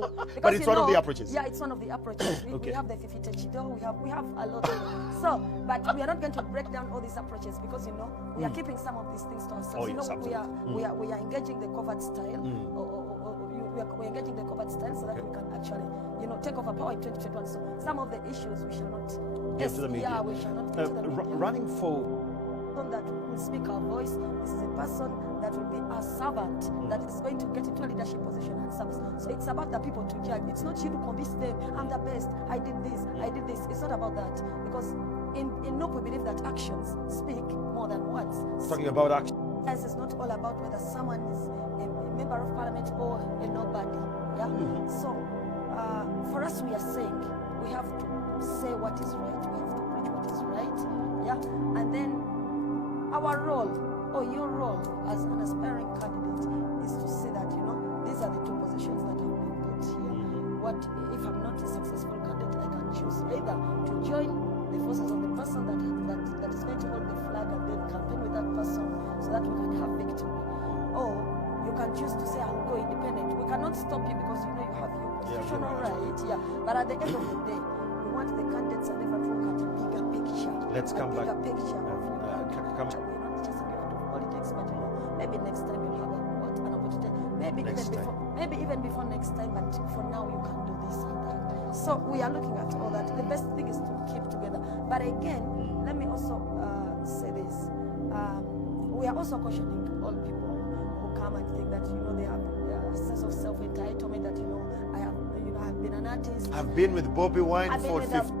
do. Because, But it's one of the approaches. Yeah, it's one of the approaches. We have the Fifite Chido, we have a lot of them. So, but we are not going to break down all these approaches because, we are keeping some of these things to ourselves. Oh, yes, we are engaging the covert style, we're engaging the covert style so that we can actually, take over power in 2021. So some of the issues we shall not give to the media. Yeah, we shall not give to the media. Running for that will speak our voice. This is a person that will be our servant, that is going to get into a leadership position and service. So it's about the people to judge. It's not you to convince them, I'm the best, I did this, I did this. It's not about that. Because in NOP we believe that actions speak more than words. Talking about action. Yes, it's not all about whether someone is a member of parliament or a nobody. Yeah. So for us, we are saying we have to say what is right. We have to preach what is right. Yeah. And then our role or your role as an aspiring candidate is to see that, these are the two positions that have been put here. What if I'm not a successful candidate, I can choose either to join the forces of the person that is going to hold the flag and then campaign with that person so that we can have victory. Or you can choose to say, I'll go independent. We cannot stop you because you have your constitutional right. Yeah. But at the end of the day, we want the candidates and ever to look at a bigger picture. Let's come back. A bigger picture. We're not just a bit of politics, but maybe next time you'll have an opportunity. Maybe even before next time, but for now you can do this and that. So we are looking at all that. The best thing is to keep together. But again, let me also say this. We are also cautioning all people who come and think that they have a sense of self-entitlement, that I have been an artist. I've been with Bobby Wine for 50